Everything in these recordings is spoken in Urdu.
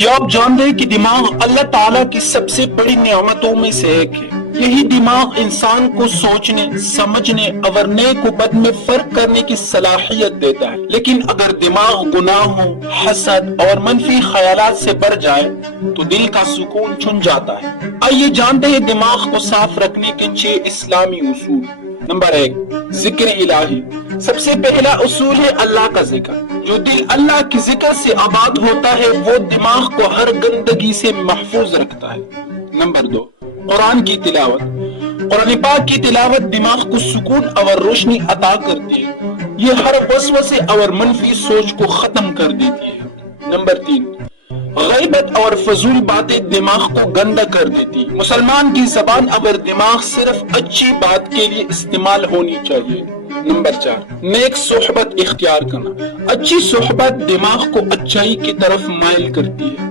کیا آپ جانتے ہیں کہ دماغ اللہ تعالیٰ کی سب سے بڑی نعمتوں میں سے ایک ہے؟ یہی دماغ انسان کو سوچنے، سمجھنے اور نیک و بد میں فرق کرنے کی صلاحیت دیتا ہے، لیکن اگر دماغ گناہوں، حسد اور منفی خیالات سے بھر جائے تو دل کا سکون چھن جاتا ہے۔ آئیے جانتے ہیں دماغ کو صاف رکھنے کے 6 اسلامی اصول۔ نمبر 1، ذکر الہی۔ سب سے پہلا اصول ہے اللہ کا ذکر۔ جو دل اللہ کے ذکر سے آباد ہوتا ہے وہ دماغ کو ہر گندگی سے محفوظ رکھتا ہے۔ نمبر 2، قرآن کی تلاوت۔ قرآن پاک کی تلاوت دماغ کو سکون اور روشنی عطا کرتی ہے۔ یہ ہر وسوسے اور منفی سوچ کو ختم کر دیتی ہے۔ نمبر 3، غیبت اور فضول باتیں دماغ کو گندا کر دیتی۔ مسلمان کی زبان اور دماغ صرف اچھی بات کے لیے استعمال ہونی چاہیے۔ نمبر 4، نیک صحبت اختیار کرنا۔ اچھی صحبت دماغ کو اچھائی کی طرف مائل کرتی ہے۔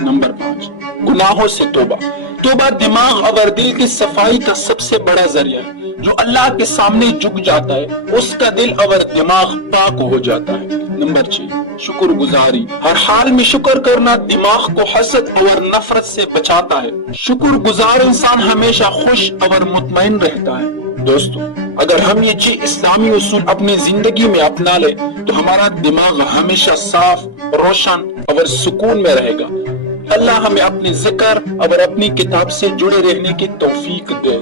نمبر 5، گناہوں سے توبہ۔ توبہ دماغ اور دل کی صفائی کا سب سے بڑا ذریعہ ہے۔ جو اللہ کے سامنے جھک جاتا ہے اس کا دل اور دماغ پاک ہو جاتا ہے۔ نمبر 6، شکر گزاری۔ ہر حال میں شکر کرنا دماغ کو حسد اور نفرت سے بچاتا ہے۔ شکر گزار انسان ہمیشہ خوش اور مطمئن رہتا ہے۔ دوستو، اگر ہم یہ 6 اسلامی اصول اپنی زندگی میں اپنا لیں تو ہمارا دماغ ہمیشہ صاف، روشن اور سکون میں رہے گا۔ اللہ ہمیں اپنے ذکر اور اپنی کتاب سے جڑے رہنے کی توفیق دے۔